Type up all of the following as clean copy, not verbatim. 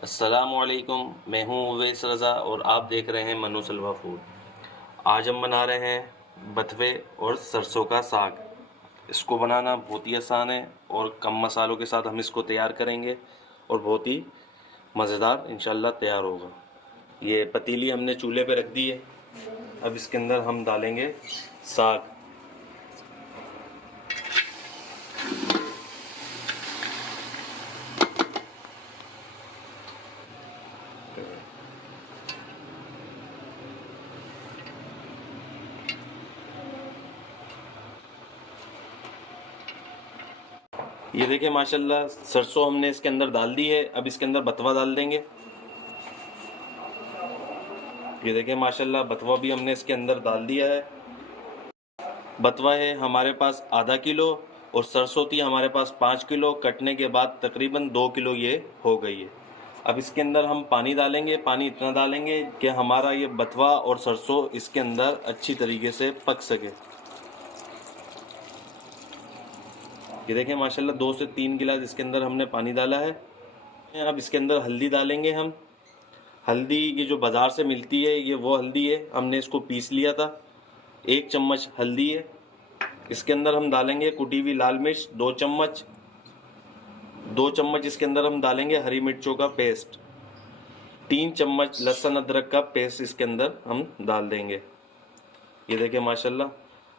अस्सलामुअलैकुम। मैं हूँ उवैस रज़ा और आप देख रहे हैं मनु सलवा फूड। आज हम बना रहे हैं बथवे और सरसों का साग। इसको बनाना बहुत ही आसान है और कम मसालों के साथ हम इसको तैयार करेंगे और बहुत ही मज़ेदार इंशाल्लाह तैयार होगा। ये पतीली हमने चूल्हे पे रख दी है। अब इसके अंदर हम डालेंगे साग। ये देखिए माशाल्लाह सरसों हमने इसके अंदर डाल दी है। अब इसके अंदर बथवा डाल देंगे। ये देखिए माशाल्लाह बथवा भी हमने इसके अंदर डाल दिया है। बथवा है हमारे पास आधा किलो और सरसों थी हमारे पास 5 किलो। कटने के बाद तकरीबन 2 किलो ये हो गई है। अब इसके अंदर हम पानी डालेंगे। पानी इतना डालेंगे कि हमारा ये बथवा और सरसों इसके अंदर अच्छी तरीके से पक सके। ये देखें माशाल्लाह 2 से 3 गिलास इसके अंदर हमने पानी डाला है। अब इसके अंदर हल्दी डालेंगे हम। हल्दी ये जो बाज़ार से मिलती है ये वो हल्दी है, हमने इसको पीस लिया था। 1 चम्मच हल्दी है। इसके अंदर हम डालेंगे कुटी हुई लाल मिर्च 2 चम्मच। 2 चम्मच इसके अंदर हम डालेंगे हरी मिर्चों का पेस्ट। 3 चम्मच लहसुन अदरक का पेस्ट इसके अंदर हम डाल देंगे। ये देखें माशाल्लाह।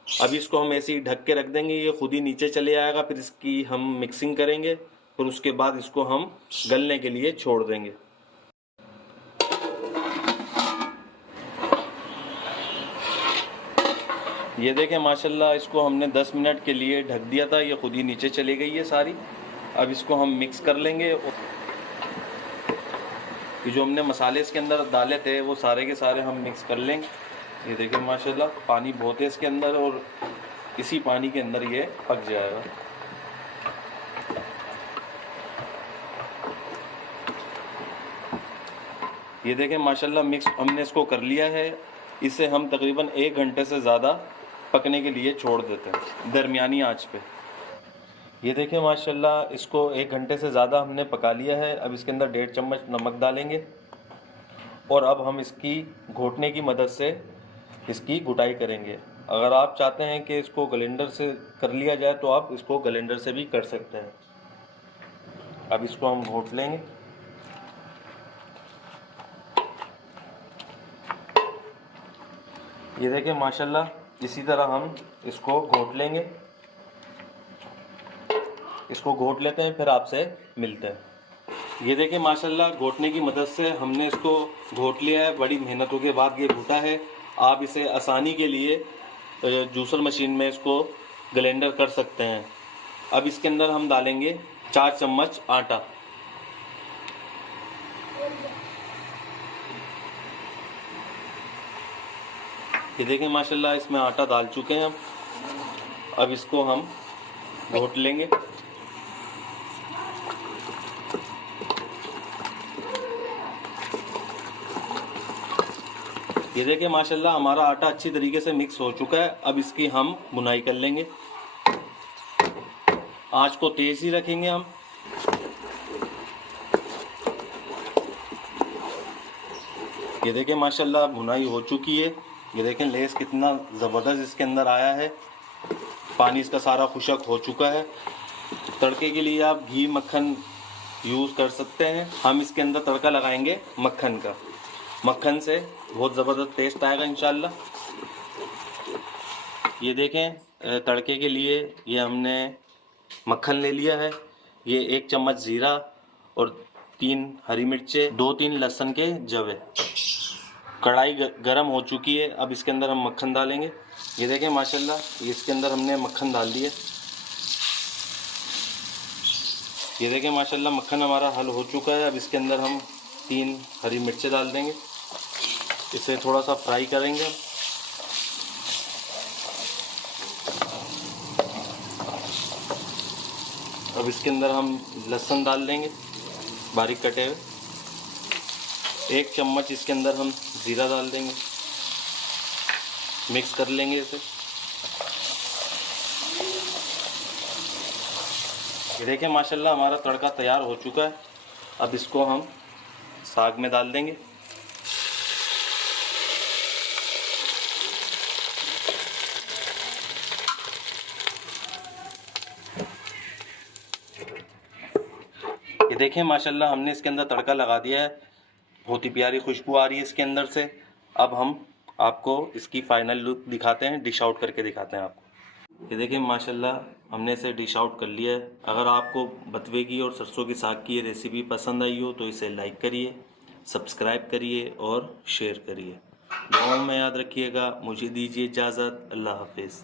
अब इसको हम ऐसे ही ढक के रख देंगे, ये खुद ही नीचे चले आएगा। फिर इसकी हम मिक्सिंग करेंगे, फिर उसके बाद इसको हम गलने के लिए छोड़ देंगे। ये देखें माशाल्लाह इसको हमने 10 मिनट के लिए ढक दिया था, ये खुद ही नीचे चली गई है सारी। अब इसको हम मिक्स कर लेंगे। ये जो हमने मसाले इसके अंदर डाले थे वो सारे के सारे हम मिक्स कर लेंगे। ये देखें माशाल्लाह पानी बहुत है इसके अंदर और इसी पानी के अंदर ये पक जाएगा। ये देखें माशाल्लाह मिक्स हमने इसको कर लिया है। इसे हम तकरीबन 1 घंटे से ज़्यादा पकने के लिए छोड़ देते हैं दरमियानी आंच पे। ये देखें माशाल्लाह इसको 1 घंटे से ज़्यादा हमने पका लिया है। अब इसके अंदर 1.5 चम्मच नमक डालेंगे और अब हम इसकी घोटने की मदद से इसकी घुटाई करेंगे। अगर आप चाहते हैं कि इसको ग्राइंडर से कर लिया जाए तो आप इसको ग्राइंडर से भी कर सकते हैं। अब इसको हम घोट लेंगे। ये देखें माशाल्लाह इसी तरह हम इसको घोट लेंगे। इसको घोट लेते हैं फिर आपसे मिलते हैं। ये देखें माशाल्लाह घोटने की मदद से हमने इसको घोट लिया है। बड़ी मेहनतों के बाद ये घुटा है। आप इसे आसानी के लिए जूसर मशीन में इसको ग्राइंडर कर सकते हैं। अब इसके अंदर हम डालेंगे 4 चम्मच आटा। ये देखें माशाल्लाह इसमें आटा डाल चुके हैं हम। अब इसको हम घोट लेंगे। ये देखिए माशाल्लाह हमारा आटा अच्छी तरीके से मिक्स हो चुका है। अब इसकी हम बुनाई कर लेंगे। आंच को तेज ही रखेंगे हम। ये देखिए माशाल्लाह बुनाई हो चुकी है। ये देखें लेस कितना ज़बरदस्त इसके अंदर आया है। पानी इसका सारा खुशक हो चुका है। तड़के के लिए आप घी मक्खन यूज़ कर सकते हैं। हम इसके अंदर तड़का लगाएंगे मक्खन का। मक्खन से बहुत ज़बरदस्त टेस्ट आएगा इंशाल्लाह। ये देखें तड़के के लिए ये हमने मक्खन ले लिया है। ये 1 चम्मच ज़ीरा और 3 हरी मिर्चें, 2-3 लहसुन के जवे। कढ़ाई गरम हो चुकी है। अब इसके अंदर हम मक्खन डालेंगे। ये देखें माशाल्लाह इसके अंदर हमने मक्खन डाल दिया। ये देखें माशाल्लाह मक्खन हमारा हल हो चुका है। अब इसके अंदर हम 3 हरी मिर्चें डाल देंगे। इसे थोड़ा सा फ्राई करेंगे। अब इसके अंदर हम लहसुन डाल देंगे बारीक कटे हुए। 1 चम्मच इसके अंदर हम ज़ीरा डाल देंगे। मिक्स कर लेंगे इसे। ये देखें माशाल्लाह हमारा तड़का तैयार हो चुका है। अब इसको हम साग में डाल देंगे। ये देखें माशाल्लाह हमने इसके अंदर तड़का लगा दिया है, बहुत ही प्यारी खुशबू आ रही है इसके अंदर से। अब हम आपको इसकी फाइनल लुक दिखाते हैं, डिश आउट करके दिखाते हैं आपको। ये देखें माशाल्लाह हमने इसे डिश आउट कर लिया है। अगर आपको बथुए की और सरसों की साग की ये रेसिपी पसंद आई हो तो इसे लाइक करिए, सब्सक्राइब करिए और शेयर करिए। दुआओं में याद रखिएगा। मुझे दीजिए इजाज़त। अल्लाह हाफिज़।